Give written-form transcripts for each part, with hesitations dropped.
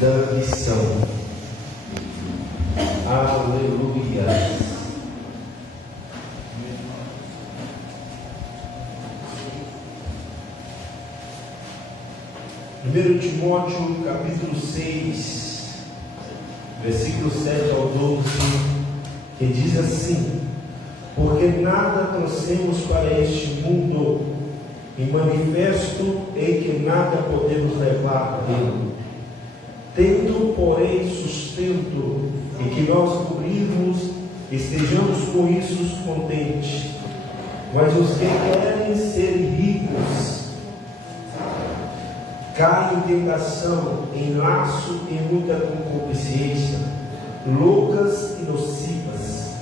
da ambição. Aleluia. 1 Timóteo capítulo 6, versículo 7 ao 12, que diz assim: porque nada trouxemos para este mundo, e manifesto em que nada podemos levar dele. Tendo, porém, sustento, e que nós cobrirmos, estejamos com isso contentes. Mas os que querem ser ricos caem em tentação, em laço e muita concupiscência, loucas e nocivas,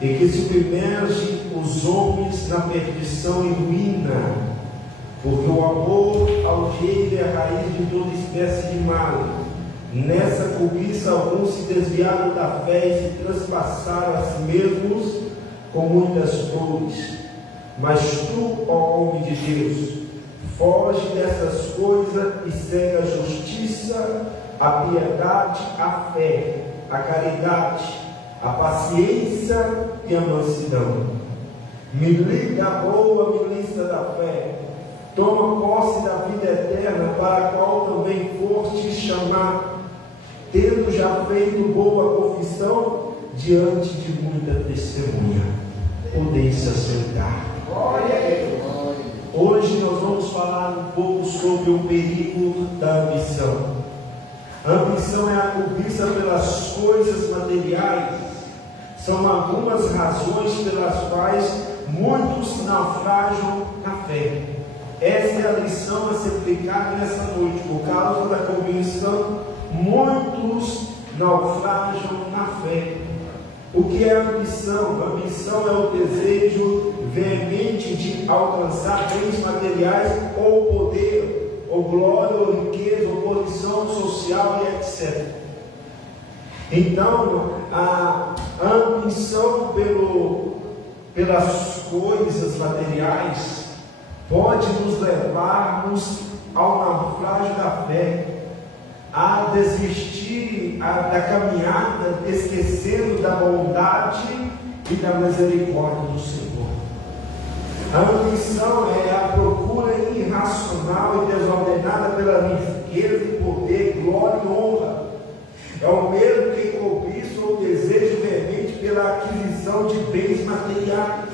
e que submerge os homens na perdição e ruína, porque o amor ao dinheiro é a raiz de toda espécie de mal. Nessa cobiça alguns se desviaram da fé e se transpassaram a si mesmos com muitas dores. Mas tu, ó homem de Deus, foge dessas coisas e segue a justiça, a piedade, a fé, a caridade, a paciência e a mansidão. Milita a boa milícia da fé, toma posse da vida eterna, para a qual também foste chamado, tendo já feito boa confissão diante de muita testemunha. Podem se assentar. Hoje nós vamos falar um pouco sobre o perigo da ambição. A ambição é a cobiça pelas coisas materiais. São algumas razões pelas quais muitos naufragam na fé. Essa é a lição a ser aplicada nessa noite. Por causa da cobiça, muitos naufragam na fé. O que é a ambição? A ambição é o desejo veemente de alcançar bens materiais, ou poder, ou glória, ou riqueza, ou posição social e etc. Então, a ambição pelas coisas materiais pode nos levarmos ao naufrágio da fé, a desistir da caminhada, esquecendo da bondade e da misericórdia do Senhor. A ambição é a procura irracional e desordenada pela riqueza e poder, glória e honra. É o mesmo que cobiça ou desejo veemente pela aquisição de bens materiais.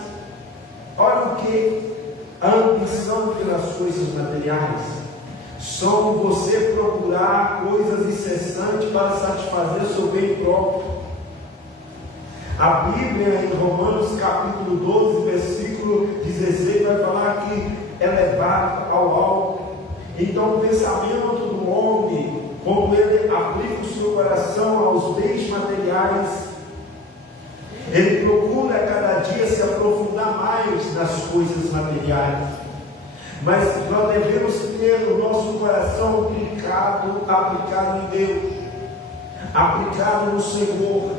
Olha o que a ambição pelas coisas materiais são você procurar coisas incessantes para satisfazer seu bem próprio. A Bíblia, em Romanos capítulo 12, versículo 16, vai falar que é levado ao alto. Então, o pensamento do homem, como ele aplica o seu coração aos bens materiais, ele procura cada dia se aprofundar mais nas coisas materiais. Mas nós devemos ter o nosso coração aplicado em Deus, aplicado no Senhor.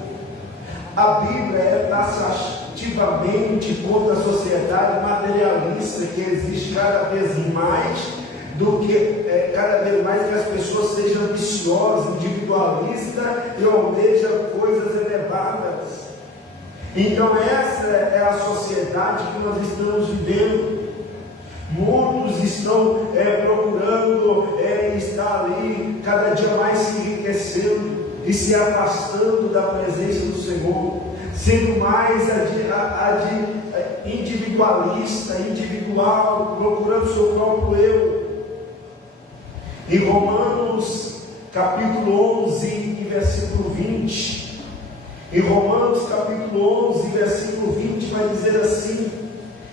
A Bíblia é taxativamente contra a sociedade materialista que existe cada vez mais que as pessoas sejam ambiciosas, individualistas e almejam coisas elevadas. Então essa é a sociedade que nós estamos vivendo. Muitos estão procurando estar ali cada dia mais se enriquecendo e se afastando da presença do Senhor, sendo mais individualista, individual, procurando seu próprio eu. Em Romanos capítulo 11 e versículo 20, em Romanos capítulo 11 versículo 20 vai dizer assim: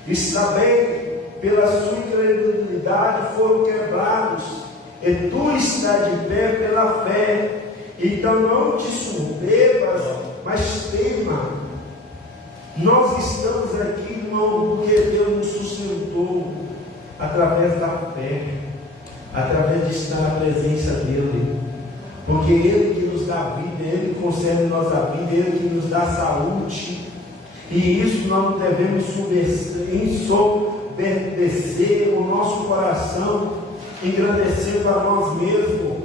está bem, pela sua incredulidade foram quebrados, e tu estás de pé pela fé. Então não te soberbas, mas tema. Nós estamos aqui, irmão, porque Deus nos sustentou através da fé, através de estar na presença dEle, porque Ele que nos dá vida, Ele que concede nossa vida, Ele que nos dá saúde, e isso nós não devemos ensoberbecer o nosso coração, engrandecendo a nós mesmos.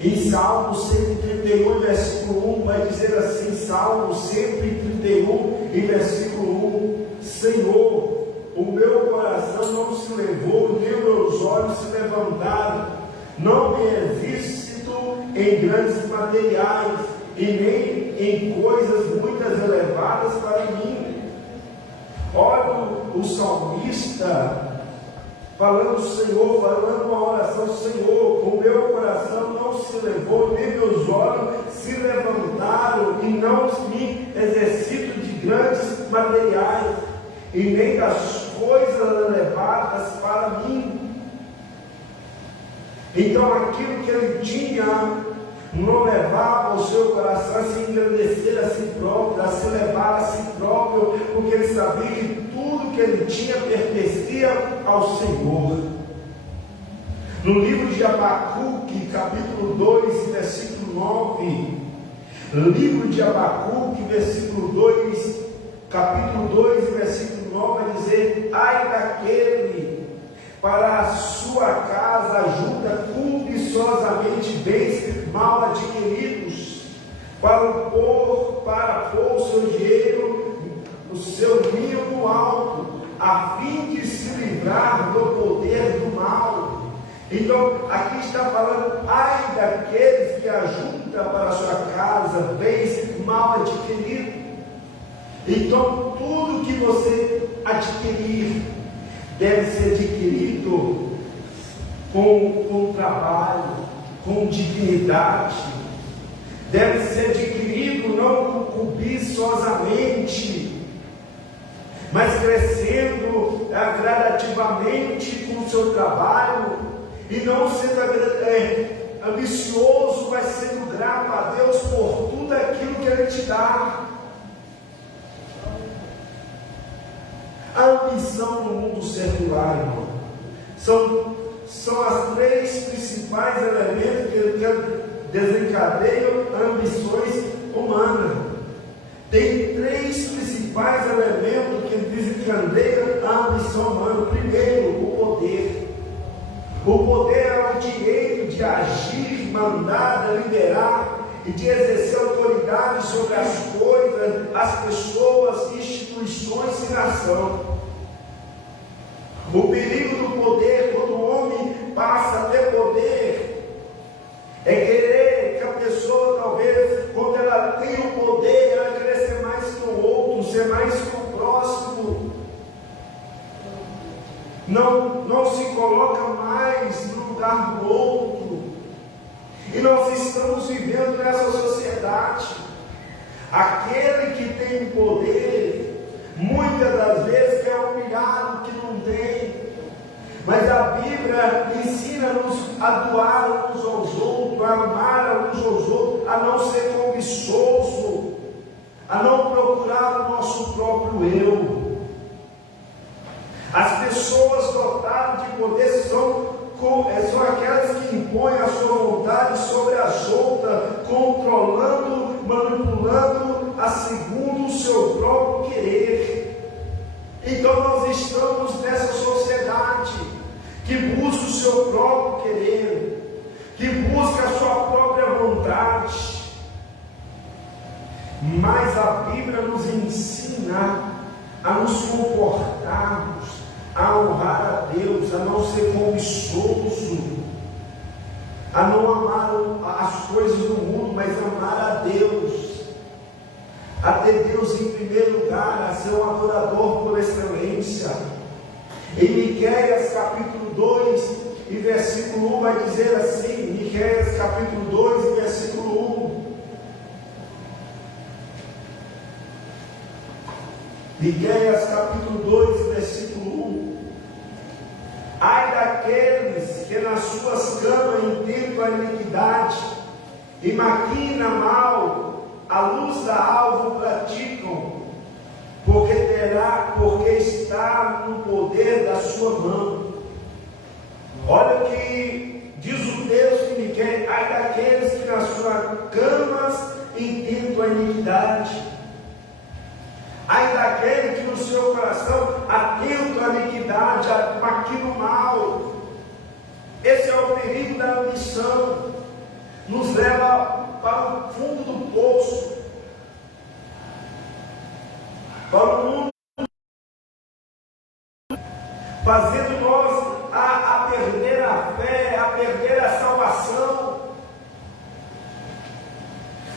Em Salmo 131, versículo 1, vai dizer assim, Salmo 131, em versículo 1, Senhor, o meu coração não se levou, nem meus olhos se levantaram, não me exercito em grandes materiais, e nem em coisas muitas elevadas para mim. Olha o salmista falando, Senhor, falando uma oração, Senhor, o meu coração não se levou, nem meus olhos se levantaram, e não me exercito de grandes materiais, e nem das coisas elevadas para mim. Então aquilo que ele tinha não levava o seu coração a se engrandecer a si próprio, a se levar a si próprio, porque ele sabia que tudo que ele tinha pertencia ao Senhor. No livro de Abacuque, capítulo 2, versículo 9, livro de Abacuque, versículo 2, capítulo 2, versículo 9, vai dizer, ai daquele para a sua casa junta cobiçosamente bens mal adquiridos, para pôr o seu dinheiro, o seu ninho no alto, a fim de se livrar do poder do mal. Então, aqui está falando, ai daqueles que ajuntam para a sua casa bens mal adquiridos. Então, tudo que você adquirir deve ser adquirido com trabalho, com dignidade, deve ser adquirido não cobiçosamente, mas crescendo gradativamente com o seu trabalho, e não sendo ambicioso, mas sendo grato a Deus por tudo aquilo que Ele te dá. A ambição no mundo secular, irmão, são as três principais elementos que desencadeiam ambições humanas. Tem três principais elementos que desencadeiam a ambição humana. Primeiro, o poder. O poder é o direito de agir, mandar, liderar e de exercer autoridade sobre as coisas, as pessoas, instituições e nação. O perigo do poder, quando o homem passa a ter poder, é querer que a pessoa, talvez, quando ela tem o poder, ela querer ser mais que o outro, ser mais que o próximo. Não se coloca mais no lugar do outro. E nós estamos vivendo nessa sociedade. Aquele que tem poder, muitas das vezes quer humilhar o que não tem. Mas a Bíblia ensina-nos a doar uns aos outros, a amar uns aos outros, a não ser cobiçoso, a não procurar o nosso próprio eu. As pessoas dotadas de poder são aquelas que impõem a sua vontade sobre as outras, controlando, manipulando a segundo o seu próprio querer. Então nós estamos nessa sociedade que busca o seu próprio querer, que busca a sua própria vontade. Mas a Bíblia nos ensina a nos comportarmos, a honrar a Deus, a não ser cobiçoso, a não amar as coisas do mundo, mas amar a Deus, a ter Deus em primeiro lugar, a ser um adorador por excelência. Em Miqueias capítulo 2 e versículo 1 vai dizer assim, Miqueias capítulo 2 e versículo 1. Miqueias capítulo 2, versículo 1. Ai daqueles que nas suas camas intentam a iniquidade e maquina mal, a luz da alva praticam, porque está no poder da sua mão. Olha o que diz o texto de Miqueias: ai daqueles que nas suas camas intentam a iniquidade. Ai daquele que no seu coração atenta à iniquidade, maquina o mal. Esse é o perigo da ambição. nos leva para o fundo do poço, para o mundo, fazendo nós a perder a fé, a perder a salvação.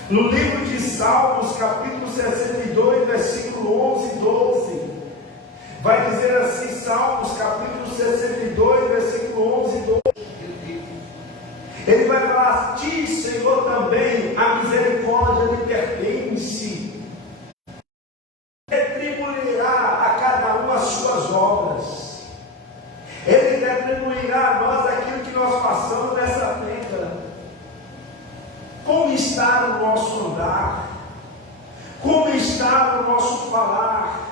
No livro de Salmos, capítulo 62, versículo 11 e 12, vai dizer assim, Salmos, capítulo 62, versículo 11 e 12, ele vai falar: a ti, Senhor, também a misericórdia lhe pertence, retribuirá a cada um as suas obras, ele retribuirá a nós aquilo que nós passamos nessa década. Como está o nosso andar? Como está o nosso falar?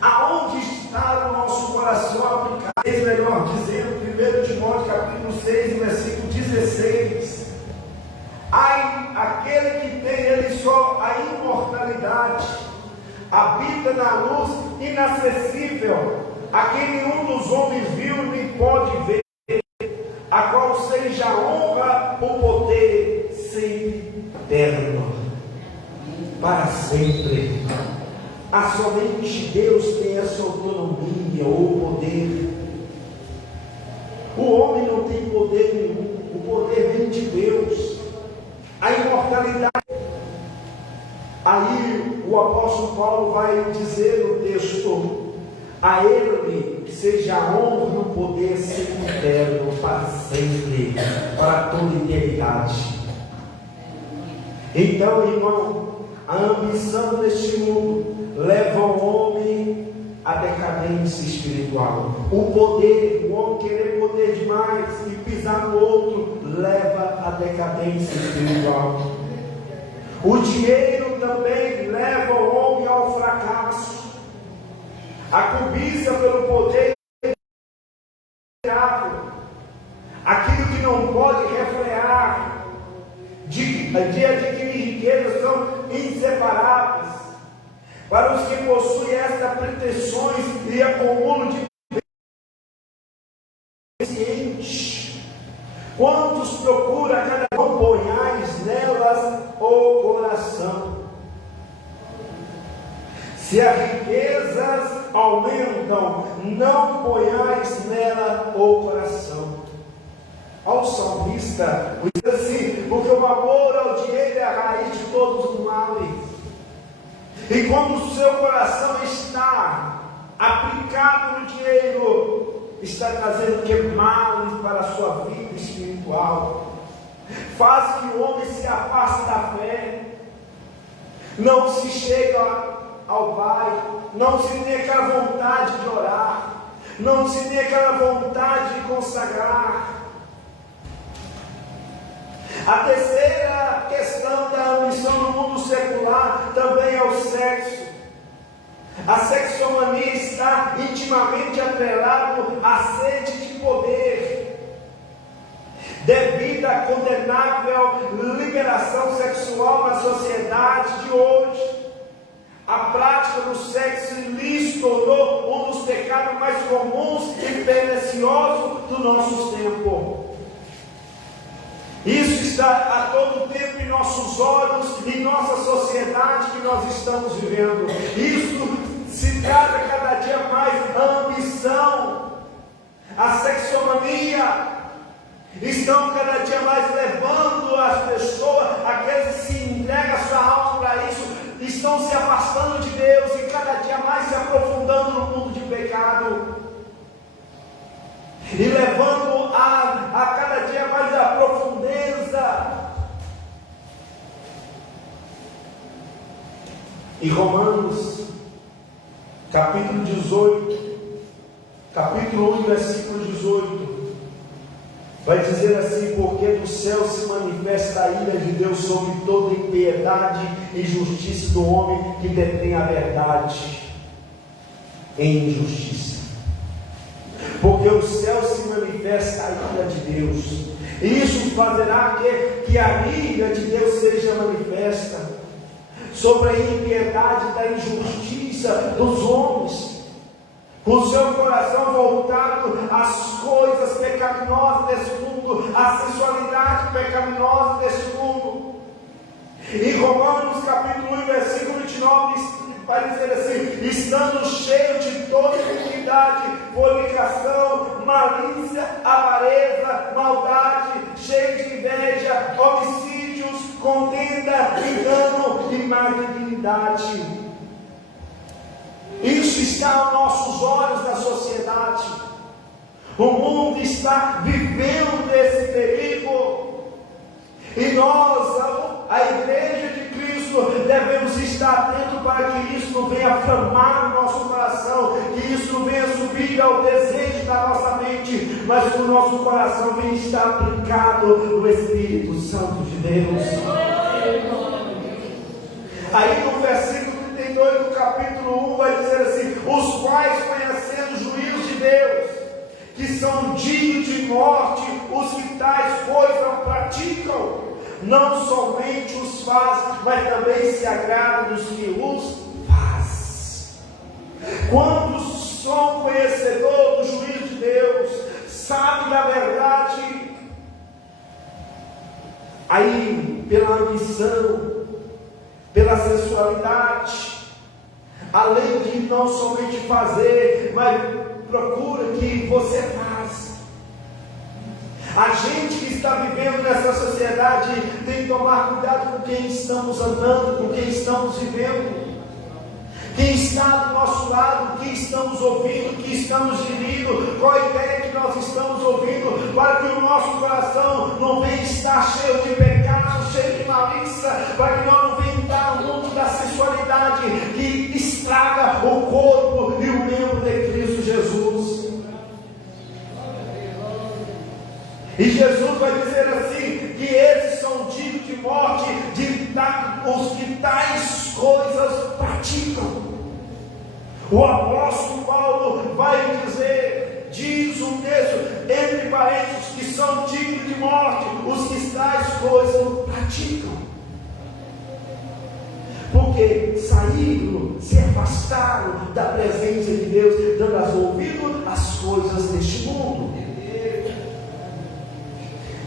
Aonde está o nosso coração aplicado? Melhor dizendo, 1 Timóteo capítulo 6, versículo 16. Ai, aquele que tem ele só a imortalidade, habita na luz inacessível, a quem nenhum dos homens viu nem pode ver, a qual seja a honra, o poder sempre eterno, para sempre. Somente Deus tem essa autonomia ou poder. O homem não tem poder nenhum, o poder vem de Deus. A imortalidade. Aí o apóstolo Paulo vai dizer no texto: a ele seja a honra e o poder sempre eterno, para sempre, para toda eternidade. Então, irmão, a ambição deste mundo leva o homem à decadência espiritual. O poder, o homem querer poder demais e pisar no outro, leva à decadência espiritual. O dinheiro também leva o homem ao fracasso. A cobiça pelo poder, aquilo que não pode refrear, de adquirir riquezas, são inseparáveis. Para os que possuem estas pretensões e acumulam de consciente, quantos procura cada um, ponhais nelas o coração. Se as riquezas aumentam, não ponhais nela o coração. Ao salmista, diz assim: porque o amor ao dinheiro é a raiz de todos os males. E quando o seu coração está aplicado no dinheiro, está trazendo males para a sua vida espiritual, faz que o homem se afaste da fé, não se chega ao Pai, não se tem aquela vontade de orar, não se tem aquela vontade de consagrar. A terceira questão da ambição no mundo secular também é o sexo. A sexomania está intimamente atrelada à sede de poder, devido à condenável liberação sexual na sociedade de hoje. A prática do sexo ilícito tornou um dos pecados mais comuns e perniciosos do nosso tempo. Isso está a todo tempo em nossos olhos, em nossa sociedade que nós estamos vivendo. Isso se trata cada dia mais a ambição, a sexomania. Estão cada dia mais levando as pessoas, aqueles que se entregam a sua alma para isso, estão se afastando de Deus e cada dia mais se aprofundando no mundo de pecado. E levando a cada dia mais a profundeza. Em Romanos, capítulo 18, capítulo 1, versículo 18, vai dizer assim: porque do céu se manifesta a ira de Deus sobre toda impiedade e injustiça do homem que detém a verdade em injustiça. Porque o céu se manifesta a ira de Deus, e isso fazerá que a ira de Deus seja manifesta sobre a impiedade da injustiça dos homens, com o seu coração voltado às coisas pecaminosas desse mundo. mundo, a sensualidade pecaminosa deste mundo. Em Romanos capítulo 1, versículo 29, vai dizer assim: estando cheio de toda iniquidade, fornicação, malícia, avareza, maldade, cheio de inveja, homicídios, contenda, engano e malignidade. Isso está aos nossos olhos na sociedade. O mundo está vivendo desse perigo. E nós, a igreja de Cristo, devemos estar atentos para que isso não venha aflamar o nosso coração, que isso não venha subir ao desejo da nossa mente, mas que o nosso coração venha estar aplicado no Espírito Santo de Deus. Aí no versículo 32 do capítulo 1 vai dizer assim: os quais, conhecendo o juízo de Deus, que são dignos de morte, os que tais coisas praticam, não somente os faz, mas também se agrada dos que os faz. Quantos são conhecedores do juízo de Deus, sabem da verdade, aí pela ambição, pela sensualidade, além de não somente fazer, mas procura que você faz. A gente que está vivendo nessa sociedade tem que tomar cuidado com quem estamos andando, com quem estamos vivendo, quem está do nosso lado, quem estamos ouvindo, quem estamos dirigindo, qual a ideia que nós estamos ouvindo, para que o nosso coração não venha estar cheio de pecado, cheio de malícia, para que nós não venhamos estar no mundo da sensualidade que estraga o corpo e o membro de Cristo Jesus. E Jesus vai dizer assim, que esses são dignos de morte, os que tais coisas praticam. O apóstolo Paulo vai dizer, diz o texto, entre parênteses, que são dignos de morte, os que tais coisas praticam. Porque saíram, se afastaram da presença de Deus, dando ouvido às coisas deste mundo.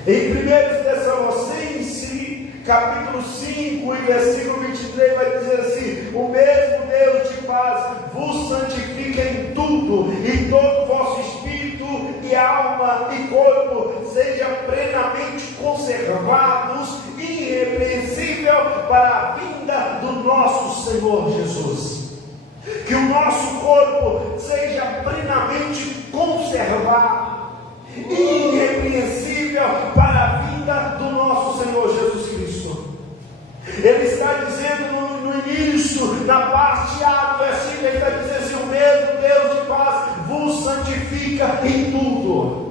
Em 1 Tessalonicenses, capítulo 5, e versículo 23, vai dizer assim: o mesmo Deus de paz vos santifica em tudo, e todo o vosso espírito e alma e corpo seja plenamente conservados, irrepreensível para a vinda do nosso Senhor Jesus. Que o nosso corpo seja plenamente conservado, irrepreensível para a vinda do nosso Senhor Jesus Cristo. Ele está dizendo no início, na parte A do versículo, ele está dizendo assim: o mesmo Deus de paz vos santifica em tudo.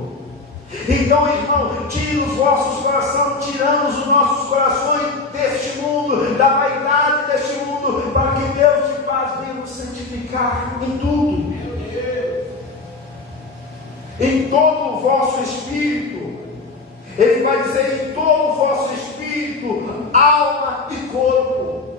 Então, irmão, tire os vossos corações, tiramos os nossos corações deste mundo, da vaidade deste mundo, para que Deus de paz venha nos santificar em tudo. Em todo o vosso espírito, ele vai dizer em todo o vosso espírito, alma e corpo.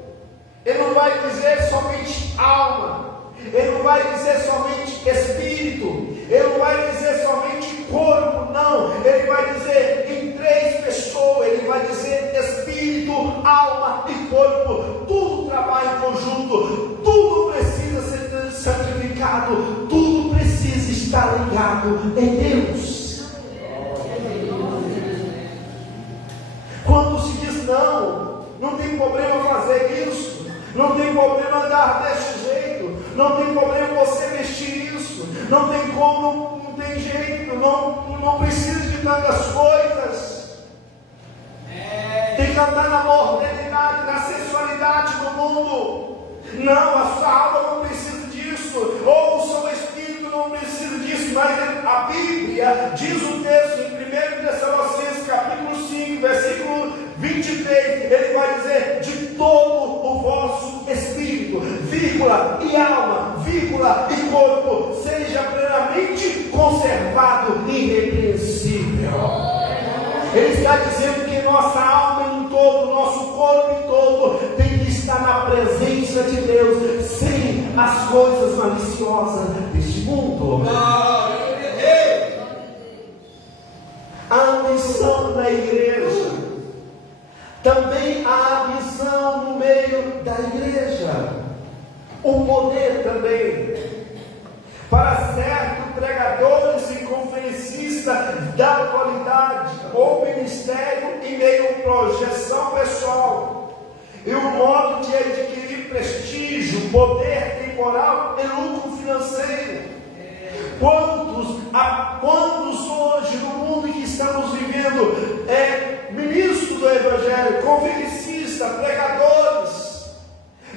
Ele não vai dizer somente alma, ele não vai dizer somente espírito, ele não vai dizer somente corpo, não, ele vai dizer em três pessoas, ele vai dizer espírito, alma e corpo, tudo trabalha em conjunto, tudo precisa ser santificado, tudo precisa estar ligado em Deus. Quando se diz não tem problema fazer isso, não tem problema andar deste jeito, não tem problema você vestir isso, não tem como, não tem jeito, não precisa de tantas coisas. Tem que andar na modernidade, na sensualidade do mundo. Não, a sua alma não precisa disso, ou o seu espírito não precisa disso, mas a Bíblia diz o texto em 1 Tessalonicenses capítulo 5, versículo 23, ele vai dizer: de todo o vosso espírito, vírgula, e alma, vírgula, e corpo, seja plenamente conservado, irrepreensível. Ele está dizendo que nossa alma em todo, nosso corpo em todo, tem que estar na presença de Deus, sem as coisas maliciosas deste mundo. A também a ambição no meio da igreja, o poder também. Para certo, pregadores e conferencistas da qualidade ou ministério em meio à projeção pessoal e o modo de adquirir prestígio, poder temporal e lucro financeiro. Quantos hoje no mundo que estamos vivendo ministros do Evangelho, conferencistas, pregadores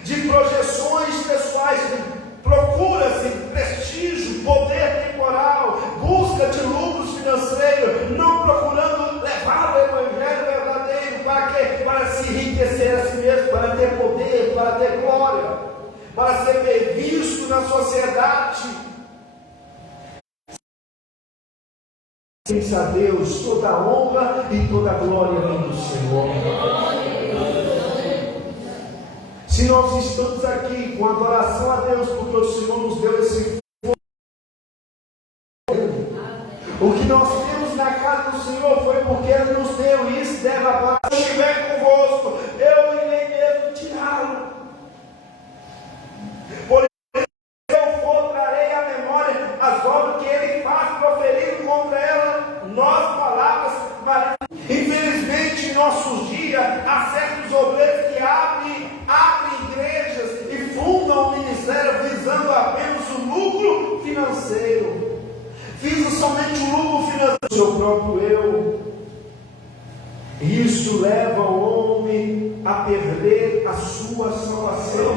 de projeções pessoais, procura-se prestígio, poder temporal, busca de lucros financeiros, não procurando levar o Evangelho verdadeiro. Para quê? Para se enriquecer a si mesmo, para ter poder, para ter glória, para ser bem visto na sociedade. A Deus, toda a honra e toda a glória vem do Senhor. Se nós estamos aqui com adoração a Deus, porque o Senhor nos deu esse o que nós temos na casa do Senhor foi porque Ele nos deu, e isso deve agora. Se eu estiver convosco, eu irei mesmo tirá-lo. Por isso eu trarei à memória as obras que Ele faz, proferindo contra ela nós palavras. Infelizmente, em nossos dias, há certos obreiros que abrem igrejas e fundam o ministério visando apenas o lucro financeiro. Visa somente o lucro financeiro do seu próprio eu. Isso leva o homem a perder a sua salvação.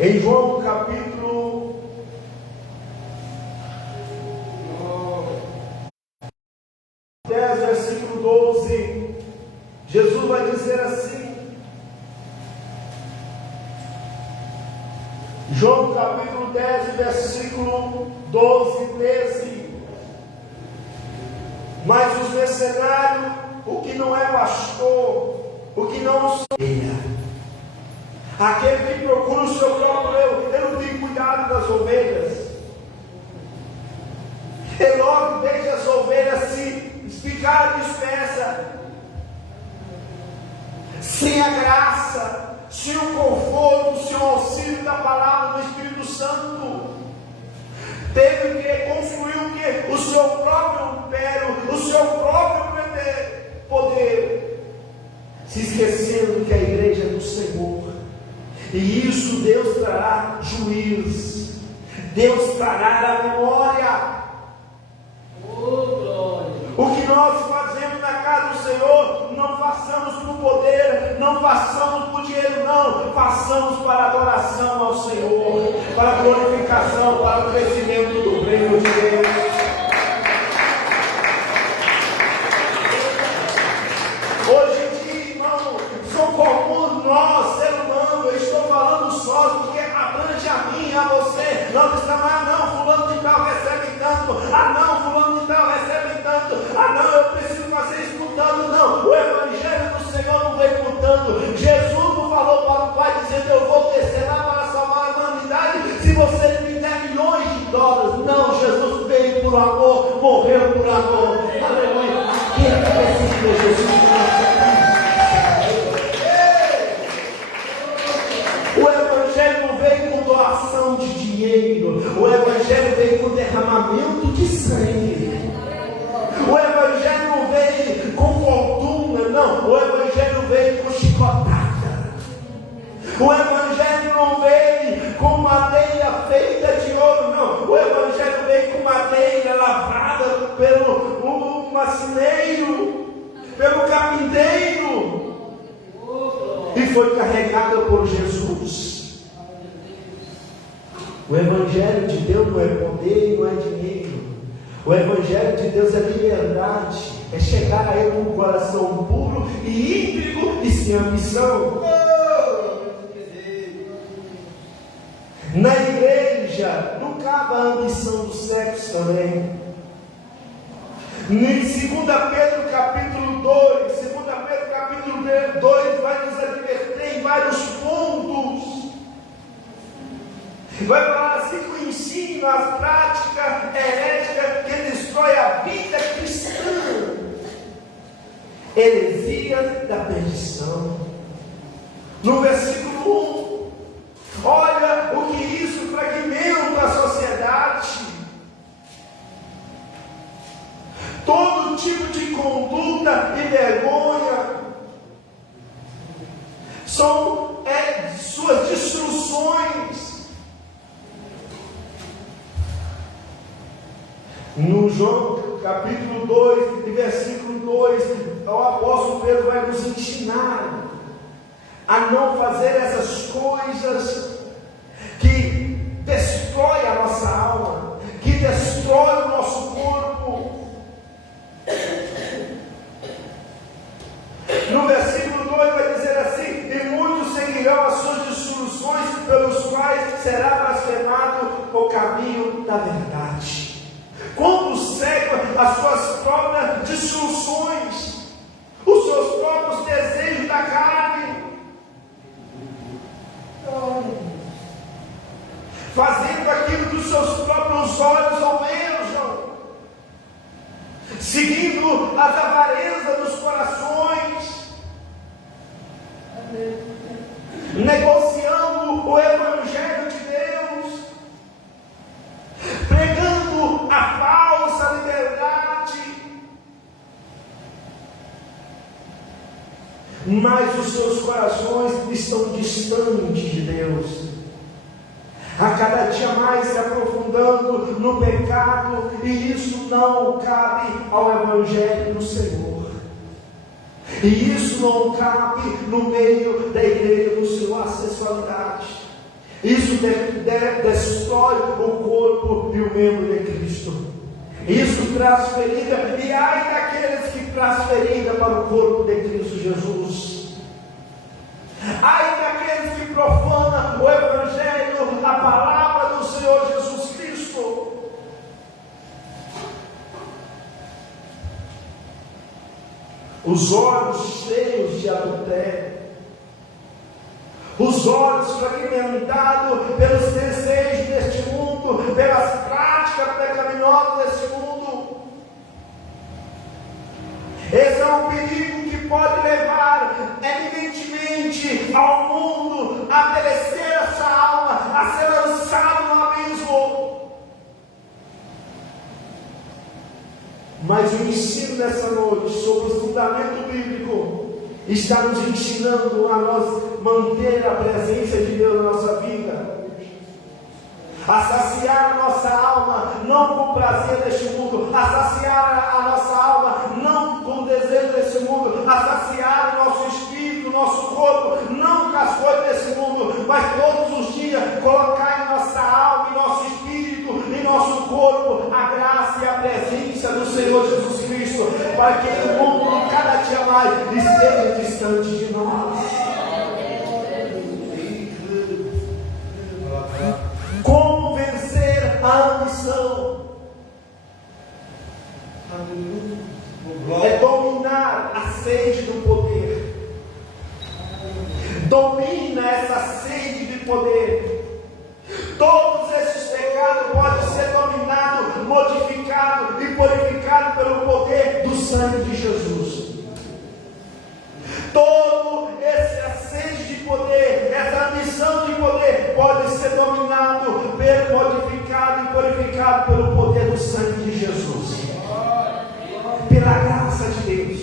Em João capítulo 10, versículo 12, Jesus vai dizer assim. João capítulo 10, versículo 12 e 13. Mas os mercenários, o que não é pastor, o que não seja, aquele que procura o seu próprio eu, ele não tem cuidado das ovelhas. Ele logo deixa as ovelhas ficarem dispersas, sem a graça, sem o conforto, sem o auxílio da palavra do Espírito Santo. Teve que construir o quê? O seu próprio império, o seu próprio poder, se esquecendo que a igreja é do Senhor. E isso Deus trará juízo, Deus trará da memória. O que nós fazemos na casa do Senhor, não façamos por poder, não façamos por dinheiro, não, façamos para adoração ao Senhor, para glorificação, para o crescimento do reino de Deus. Hoje em dia, irmão, são comuns nós, ser humano, eu estou falando só porque abrange a mim, a você. Não estamos, não, fulano de tal recebe tanto, não, fulano de tal recebe tanto, não, eu preciso fazer isso por tanto, não. O Evangelho do Senhor não veio por tanto. Jesus não falou para o Pai dizendo: eu vou descer lá para salvar a humanidade se você me der milhões de dólares. Não, Jesus veio por amor, morreu por amor. Aleluia. Quem é que precisa de Jesus? O Evangelho não veio com doação de dinheiro, o Evangelho veio com derramamento de sangue. O Evangelho não veio com fortuna, não. O Evangelho veio com chicotada. O Evangelho não veio com madeira feita de ouro, não. O Evangelho veio com madeira lavrada pelo marceneiro, pelo carpinteiro, e foi carregada por Jesus. O Evangelho de Deus não é poder, não é dinheiro. O Evangelho de Deus é liberdade, é chegar a Ele com um coração puro e íntegro e sem ambição. Na igreja não cabe a ambição do sexo também. Em 2 Pedro capítulo 2, 2 Pedro capítulo 2 vai nos advertir em vários pontos. Vai falar assim que o ensino, as práticas heréticas que destrói a vida cristã. Heresia da perdição. No versículo 1, olha o que isso fragmenta a sociedade. Todo tipo de conduta e vergonha são suas destruções. No João capítulo 2, e versículo 2, o apóstolo Pedro vai nos ensinar a não fazer essas coisas que destrói a nossa alma, que destrói o nosso corpo. No versículo 2 vai dizer assim: e muitos seguirão as suas dissoluções, pelos quais será blasfemado o caminho da verdade. Quando seguem as suas próprias dissoluções, os seus próprios desejos da carne, fazendo aquilo que os seus próprios olhos almejam, seguindo as avarezas dos corações, negociando o Evangelho de Deus, pregando a falsa liberdade, mas os seus corações estão distantes de Deus, a cada dia mais se aprofundando no pecado, e isso não cabe ao Evangelho do Senhor, e isso não cabe no meio da igreja do Senhor, a sexualidade. Isso destrói o corpo e o membro de Cristo. Isso traz ferida, e ai daqueles que traz ferida para o corpo de Cristo Jesus. Ai daqueles que profanam o Evangelho, a palavra do Senhor Jesus Cristo. Os olhos cheios de adultério, os olhos fragmentados pelos desejos deste mundo, pelas práticas pecaminosas deste mundo. Esse é um perigo que pode levar evidentemente ao mundo a perecer essa alma, a ser lançado no abismo. Mas o ensino dessa noite sobre o fundamento bíblico está nos ensinando a nós manter a presença de Deus na nossa vida, a saciar a nossa alma, não com o prazer deste mundo, a saciar a nossa alma, não com o desejo deste mundo, a saciar o nosso espírito, o nosso corpo, não com as coisas desse mundo, mas todos os dias colocar em nossa alma, em nosso espírito, em nosso corpo, a graça e a presença do Senhor Jesus Cristo, para que o mundo cada dia mais esteja distante de nós. Como vencer a ambição? É dominar a sede do poder. Domina essa sede de poder. Todos esses pecados podem ser dominados, modificados e purificados pelo poder do sangue de Jesus. Todo essa sede de poder, essa ambição de poder pode ser dominado, modificado e purificado pelo poder do sangue de Jesus, pela graça de Deus.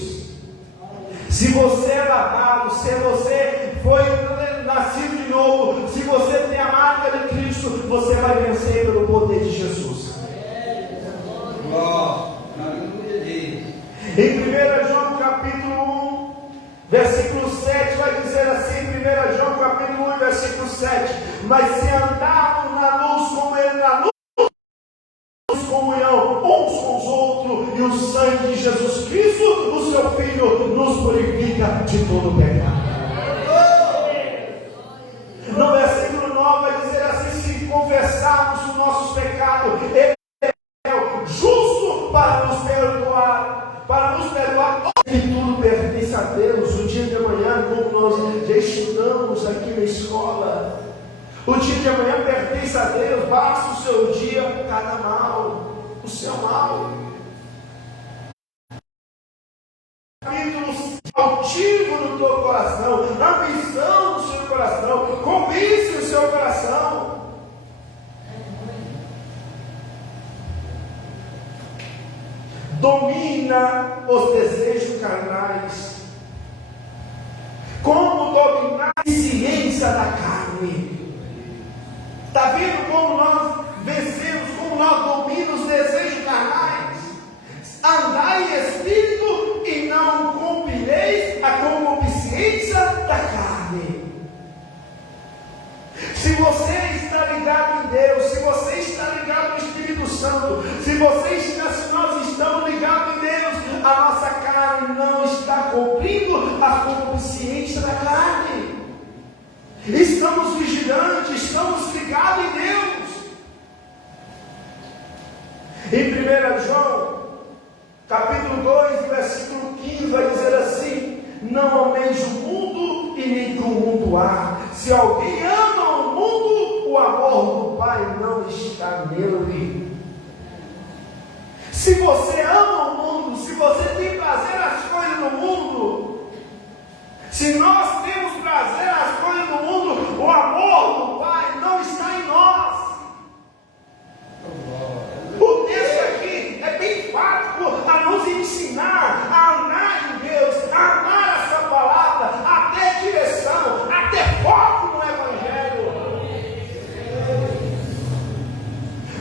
Se você é lavado, se você foi nascido de novo, se você tem a marca de Cristo, você vai vencer pelo poder de Jesus. Em 1 João capítulo 1, versículo 7 vai dizer assim, 1 João capítulo 1, versículo 7: mas se andarmos na luz como Ele na luz, comunhão uns com os outros, e o sangue de Jesus Cristo, o seu Filho, nos purifica de todo pecado. No versículo 9 vai dizer assim: se confessarmos os nossos pecados, Ele é justo para nos perdoar, que tudo pertence a Deus. O dia de amanhã, como nós já estudamos aqui na escola, o dia de amanhã pertence a Deus. Basta o seu dia, cada mal, o seu mal. capítulos altivo no teu coração, ambição no seu coração, cobice o seu coração. Domina os desejos carnais. Como dominar a ciência da carne? Está vendo como nós vencemos, como nós dominamos os desejos carnais? Andai em espírito e não cumprireis a concupiscência da carne. Se você está ligado em Deus, se você está ligado no Espírito Santo, se nós estamos ligados em Deus, a nossa carne não está cumprindo a concupiscência da carne. Estamos vigilantes, estamos ligados em Deus. Em 1 João, capítulo 2, versículo 15, vai dizer assim: não ameis o mundo e nem que o mundo há. Se alguém ama o mundo, o amor do Pai não está nele. Se você ama o mundo, se você tem prazer nas coisas do mundo, se nós temos prazer nas coisas do mundo, o amor do Pai não está em nós. O texto aqui é bem prático a nos ensinar a amar em Deus, a amar essa palavra, a ter direção, a ter foco no Evangelho.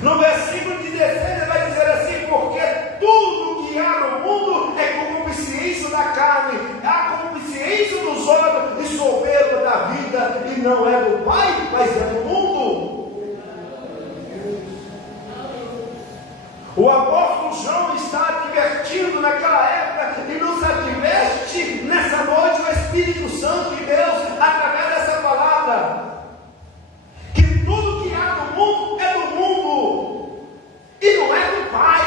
No versículo 16 ele vai dizer assim: porque tudo que há no mundo é concupiscência da carne, a concupiscência dos olhos e soberba da vida, e não é do Pai, mas é do mundo. O apóstolo João está advertindo naquela época e nos adverte nessa noite o Espírito Santo de Deus, através dessa palavra, que tudo que há no mundo é do mundo e não é do Pai.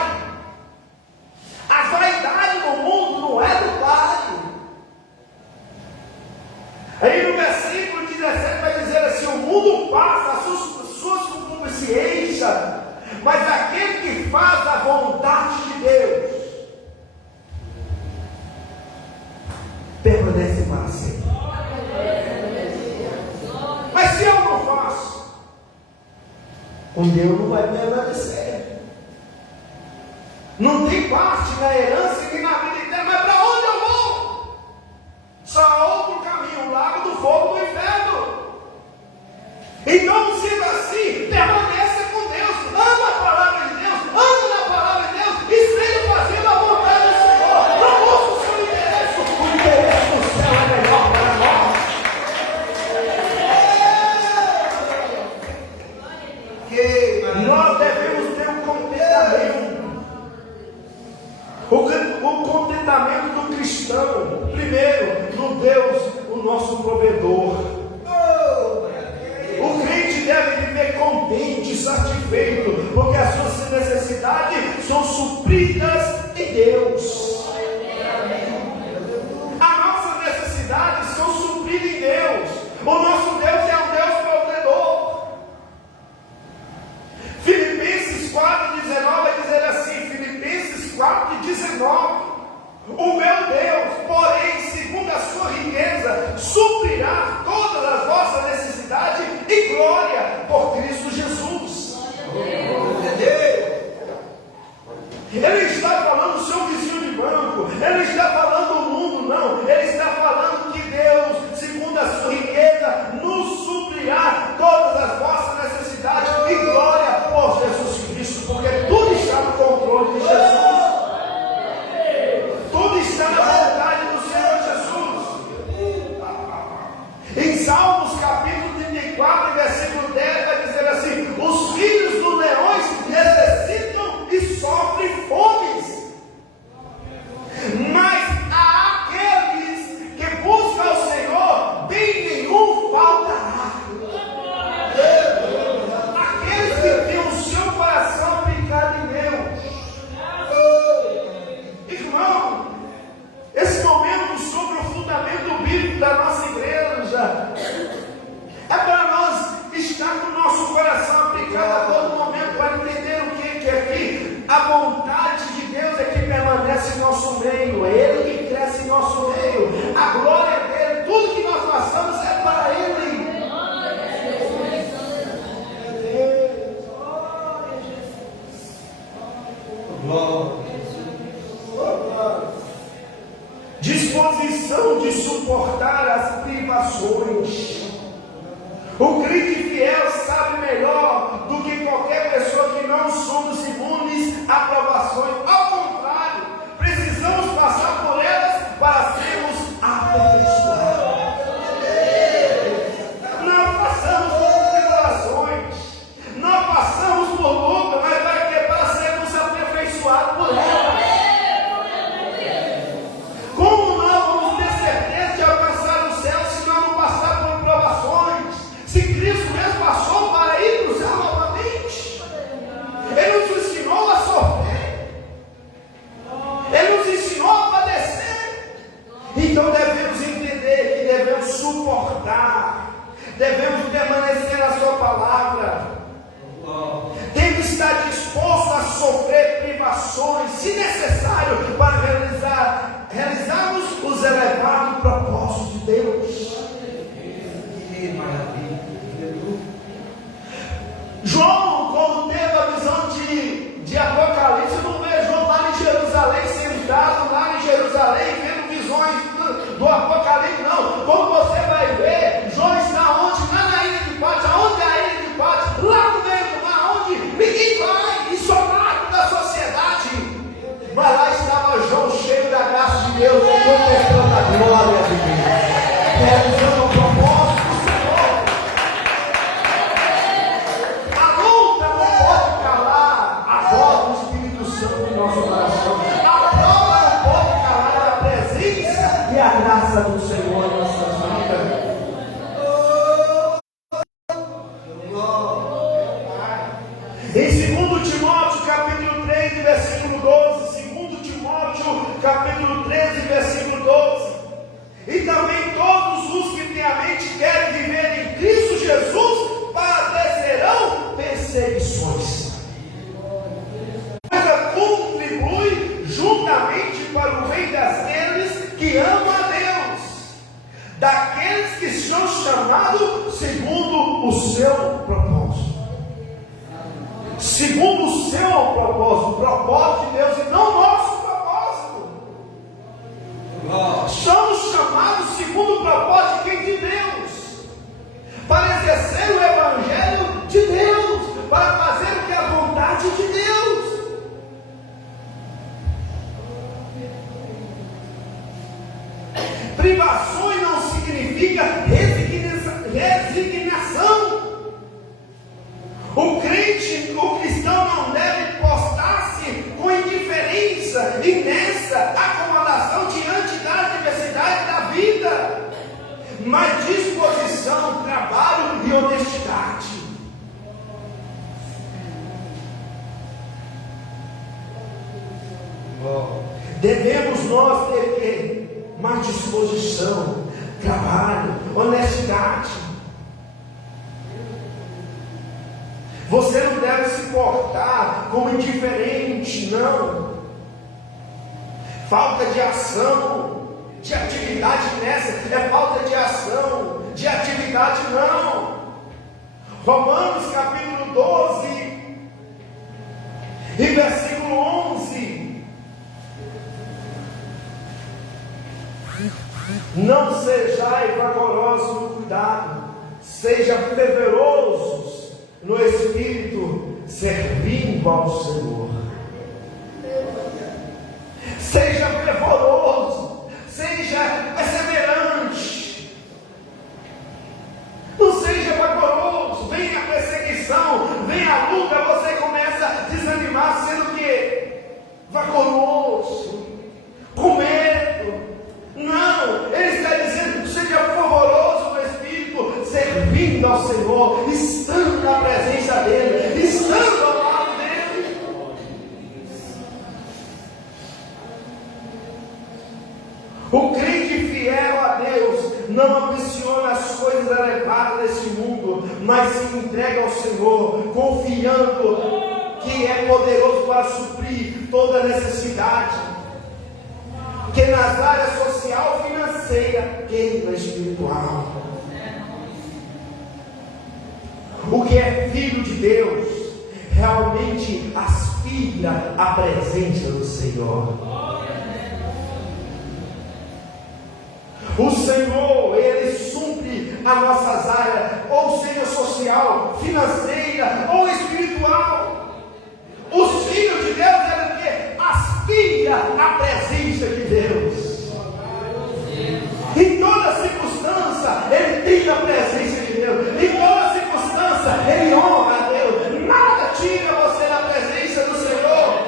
A vaidade do mundo não é do Pai. Aí no versículo 17 vai dizer assim: o mundo passa, a sua concupiscência, mas aquele que faz a vontade de Deus permanece para sempre. Mas se eu não faço, com Deus não vai permanecer. Não tem parte na herança e nem na vida eterna. Mas para onde eu vou? Só há outro caminho, o lago do fogo do inferno. Então, sendo assim, permaneça com Deus, ama a palavra de Deus, anda na palavra de Deus e seja fazendo a vontade do Senhor. Não busque o seu interesse, o interesse do céu é melhor para nós. Nós devemos ter um contentamento. O contentamento do cristão, primeiro, no Deus, o nosso provedor. O crente deve viver contente, satisfeito, porque as suas necessidades são supridas em Deus. As nossas necessidades são supridas em Deus. O nosso Deus é um Deus provedor. Filipenses 4,19 vai dizer assim: Filipenses 4,19: o meu Deus, porém, segundo a sua riqueza, suprirá todas as vossas necessidades e glória por Cristo Jesus. Ele está falando do seu vizinho de banco, ele está falando do mundo, não, ele está falando que Deus, segundo a sua riqueza, nos suprirá todas as vossas necessidades e glória por Jesus Cristo, porque tudo está no controle de Jesus. Tudo está na vontade do Senhor Jesus. Em Salmos capítulo 34, versículo 10, vai dizer assim: os filhos dos leões necessitam e sofrem fomes, mas a aqueles que buscam o Senhor, bem nenhum faltará. Aqueles que têm o seu coração aplicado em Deus. Irmão, disposição de suportar as privações. O crente fiel sabe melhor do que qualquer pessoa que não somos imunes a provações. Ao contrário, precisamos passar por elas para sermos aperfeiçoados. Não passamos por tribulações, não passamos por luta, mas para sermos aperfeiçoados por elas. Como não vamos ter certeza de alcançar o céu se não passar por provações? Se Cristo mesmo passou para ir para o céu novamente, Ele nos ensinou a sofrer, Ele nos ensinou a padecer. Então devemos entender que devemos suportar, devemos permanecer na Sua palavra, temos que estar disposto a sofrer privações, se necessário, para realizarmos os elevados propósitos de Deus. Que maravilha! João, quando teve a visão de Apocalipse, não vê João lá em Jerusalém, sentado lá em Jerusalém, vendo visões do Apocalipse, não. Quando você vai ver, João está onde? Lá na ilha de Patmos. Aonde é a ilha de Patmos? Lá no meio do mar, onde ninguém vai, isolado da sociedade. Mas lá estava João, cheio da graça de Deus, contemplando a glória de Deus, realizando o propósito do Senhor. A luta não pode calar a voz do Espírito Santo em nosso coração. A prova não pode calar a presença e a graça do Senhor em nossas vidas. Em 2 Timóteo capítulo 3, versículo 12, 2 Timóteo capítulo 13, versículo 12, e também todos os que têm a mente querem viver em Cristo Jesus padecerão perseguições. Mas contribui juntamente para o bem daqueles que amam a Deus, daqueles que são chamados segundo o seu propósito. Segundo o seu propósito, o propósito de Deus e não o nosso propósito. Somos chamados segundo o propósito de quem? De Deus, para exercer o Evangelho de Deus, para fazer o que é a vontade de Deus. Privações não significa resignação. O crente, o cristão não deve postar-se com indiferença e nessa acomodação diante das adversidades da vida, mas disposição, trabalho e honestidade. Devemos nós ter mais disposição, trabalho, honestidade. Você não deve se portar como indiferente, não. Falta de ação, de atividade nessa, é falta de ação, de atividade não. Romanos capítulo 12, e versículo 11. Não sejais vagarosos no cuidado, seja fervorosos no Espírito, servindo ao Senhor. Seja fervoroso, seja perseverante, não seja vagaroso. Vem a perseguição, vem a luta, você começa a desanimar, sendo que vagaroso, com medo. Não, ele está dizendo: seja fervoroso no Espírito, servindo ao Senhor, estando na presença dEle, estando ao lado dEle. O crente fiel a Deus não ambiciona as coisas elevadas desse mundo, mas se entrega ao Senhor, confiando que é poderoso para suprir toda necessidade, que nas áreas social, financeira e espiritual. O que é filho de Deus realmente aspira à presença do Senhor. O Senhor, Ele supre as nossas áreas, ou seja, social, financeira ou espiritual. Os filhos de Deus devem o quê? Aspira a presença de Deus. Em toda circunstância, Ele tem a presença de Deus. Em toda circunstância, Ele honra a Deus. Nada tira você da presença do Senhor.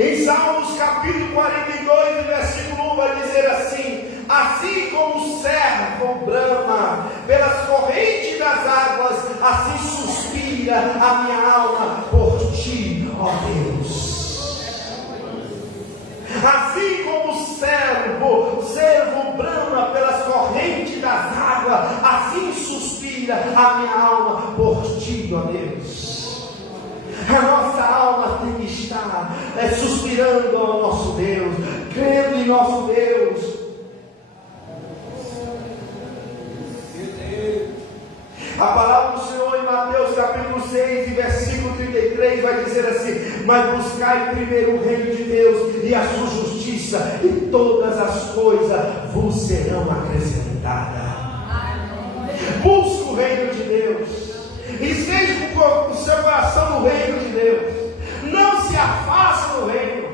Em Salmos capítulo 42, versículo 1, vai dizer assim: assim como o servo brama pelas correntes das águas, assim suspira a minha alma por ti, ó Deus. Assim como o servo brama pelas correntes das águas, assim suspira a minha alma por ti, ó Deus. A nossa alma tem que estar suspirando ao nosso Deus, crendo em nosso Deus. A palavra do Senhor em Mateus capítulo 6, versículo 33 vai dizer assim: mas buscai primeiro o reino de Deus e a sua justiça, e todas as coisas vos serão acrescentadas. Busque o reino de Deus. Esteja com o seu coração no reino de Deus. Não se afaste do reino.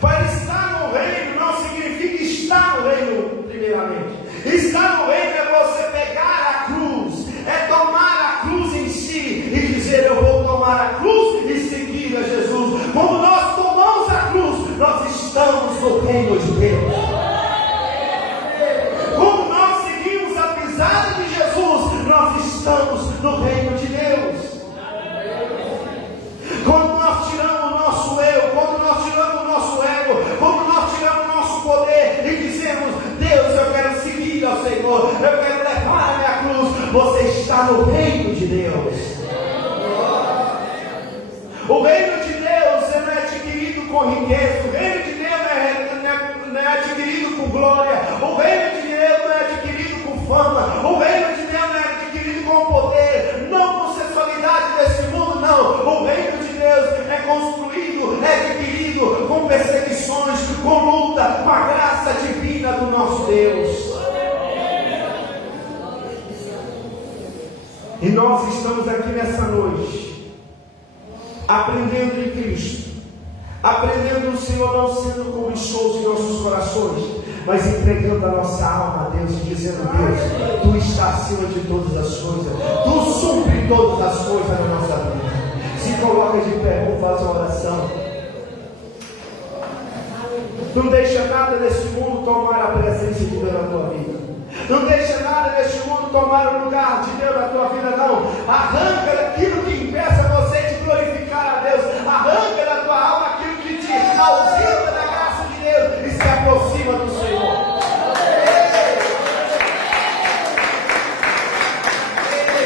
Para estar no reino não significa estar no reino primeiramente. Estar no reino é você pegar a cruz, é tomar a cruz em si e dizer: eu vou tomar a cruz e seguir a Jesus. Quando nós tomamos a cruz, nós estamos no reino de Deus. De Jesus, nós estamos no reino de Deus. Quando nós tiramos o nosso eu, quando nós tiramos o nosso ego, quando nós tiramos o nosso poder e dizemos: Deus, eu quero seguir ao Senhor, eu quero levar a minha cruz, você está no reino de Deus. O reino de Deus não é adquirido com riqueza, o reino de Deus não é adquirido com glória, o reino de Deus não é adquirido com fama, o reino de Deus não é adquirido com poder, não com sensualidade desse mundo, não. O reino de Deus é construído, é adquirido com perseguições, com luta, com a graça divina do nosso Deus. E nós estamos aqui nessa noite, aprendendo em Cristo, aprendendo o Senhor, não sendo cobiçoso em nossos corações, mas entregando a nossa alma a Deus e dizendo: Deus, Tu estás acima de todas as coisas, Tu supre todas as coisas na nossa vida. Se coloca de pé, vamos fazer uma oração. Não deixa nada nesse mundo tomar a presença de Deus na tua vida. Não deixa nada neste mundo tomar o lugar de Deus na tua vida, não. Arranca daquilo que impeça você de glorificar a Deus. Arranca da tua alma aquilo que te ausenta da graça de Deus e se aproxima do Senhor.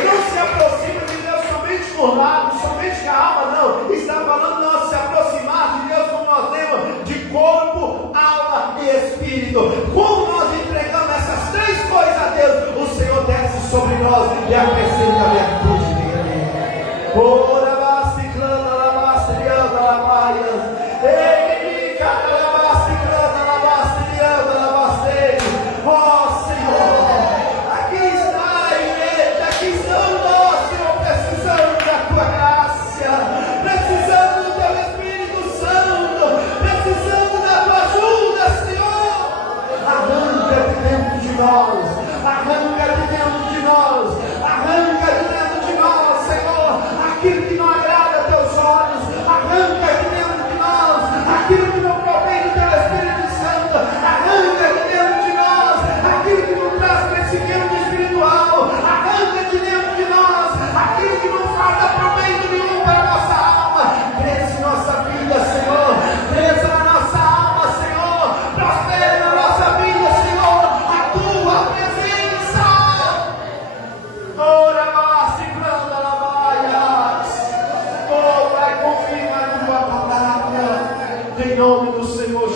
Não se aproxima de Deus somente por lado, somente com a alma, não. Está falando nós se aproximar de Deus como nós temos, de corpo, alma e espírito. Quando nós entregamos essas três coisas a Deus, o Senhor desce sobre nós e acrescenta a virtude dele. Ora, basta e clama, la basta e anda, la baia. Ei, cara, la basta e clama, la basta e anda, la basta. Ó Senhor, aqui está a igreja, aqui estamos nós, Senhor, precisando da tua graça, precisando do teu Espírito Santo, precisando da tua ajuda, Senhor. Arranca de dentro de nós, arranca de dentro de nós, arranca de dentro de nós, Senhor, aquilo que não agrada a teus olhos, arranca de dentro de nós, aquilo que não provém do teu Espírito Santo, arranca de dentro de nós, aquilo que não traz crescimento espiritual, arranca de dentro de nós, aquilo que não faz proveito nenhum para a nossa alma. Cresce nossa vida, Senhor, cresça na nossa alma, Senhor, prospere na nossa vida, Senhor, a tua presença. Ora, basta e planta na baia. Oh, Pai, confirma a tua palavra, em nome do Senhor